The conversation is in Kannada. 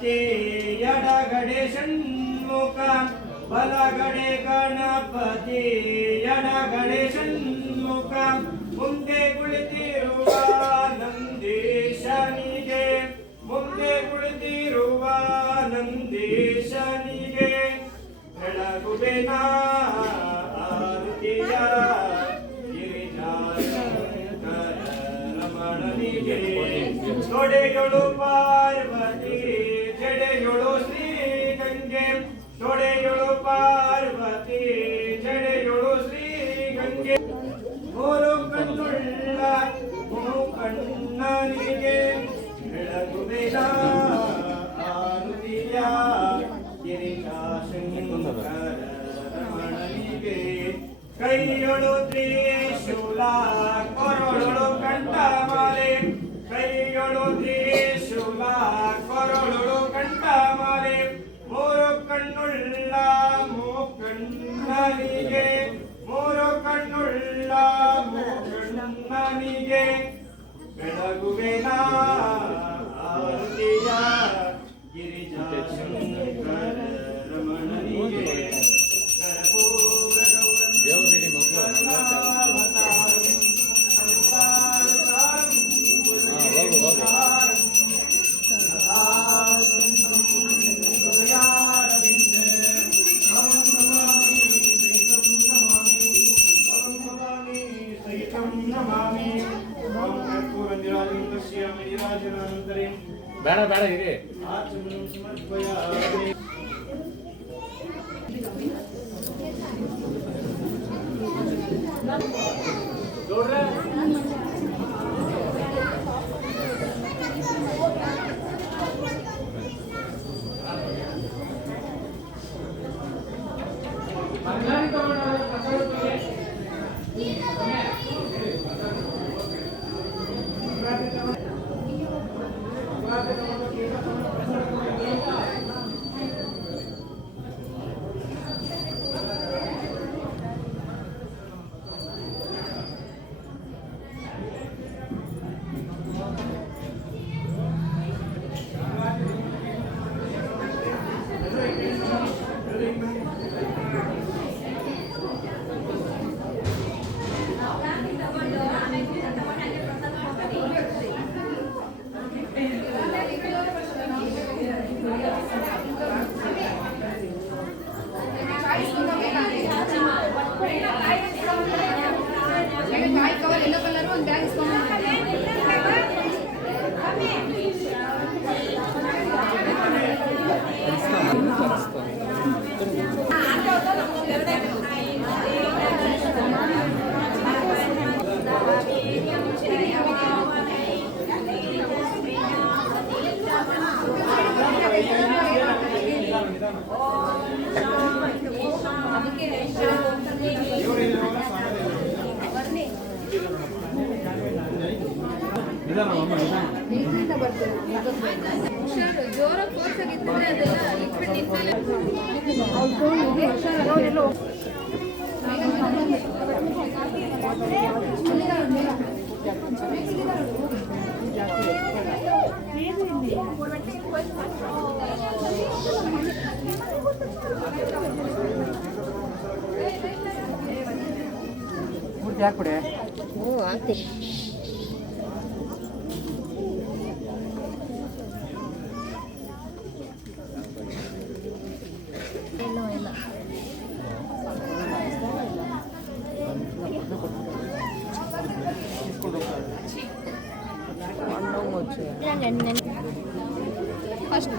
ಗಣಪತಿ ಎಡಗಡೆ ಷಣ್ಮುಖ ಬಲಗಡೆ ಗಣಪತಿ ಎಡಗಡೆ ಷಣ್ಮುಖ ಮುಂದೆ ಕುಳಿತಿರುವ ನಂದೀಶನಿಗೆ ಮುಂದೆ ಕುಳಿತಿರುವ ನಂದೀಶನಿಗೆ ಬೆಳಗುವೆನ ಆರತಿಯ ರಮಣನಿಗೆ ತೊಡೆಯೊಳು ಪಾರ್ವತಿ ಜಡೆಯೊಳು ಶ್ರೀ ಗಂಗೆ ತೊಡೆಯೊಳು ಪಾರ್ವತಿ ಜಡೆಯೊಳು ಶ್ರೀ ಗಂಗೆ ಮೂರು ಕಣ್ಣುಳ್ಳ ಕಣ್ಣನಿಗೆ ಬೆಳಗುವೆನ ಆರತಿಯ ಗಿರಿಜಾಶಂಕರ ರಮಣನಿಗೆ ಕೈಯೊಳು ತ್ರಿಶೂಲ ಕೊರಳೊಳು ಕಂಠಮಾಲೆ ಕೈಯೊಳು ತ್ರಿಶೂಲ ಕೊರಳೊಳು ಕಂಠಮಾಲೆ ಮೂರು ಕಣ್ಣುಳ್ಳ ಮೂಕಣ್ಣನಿಗೆ ಮೂರು ಕಣ್ಣುಳ್ಳ ಮೂಕಣ್ಣನಿಗೆ ಬೆಳಗುವೆನ ಆರತಿಯ ಗಿರಿಜಾಶಂಕರ ರಮಣನಿಗೆ ಬೇಡ ಬೇಡ ಇರಿ ಜೋರ ಫೋರ್ಸ್ ಆಗಿದ್ರೆ ಅದೆಲ್ಲ ಲಿಕ್ವಿಡ್ ನಿಂತಲ್ಲ ಪೂರ್ತಿ ಹಾಕ್ಬಿಡೆ. ಹ್ಞೂ ಆಗ್ತೀನಿ. ఫస్ట్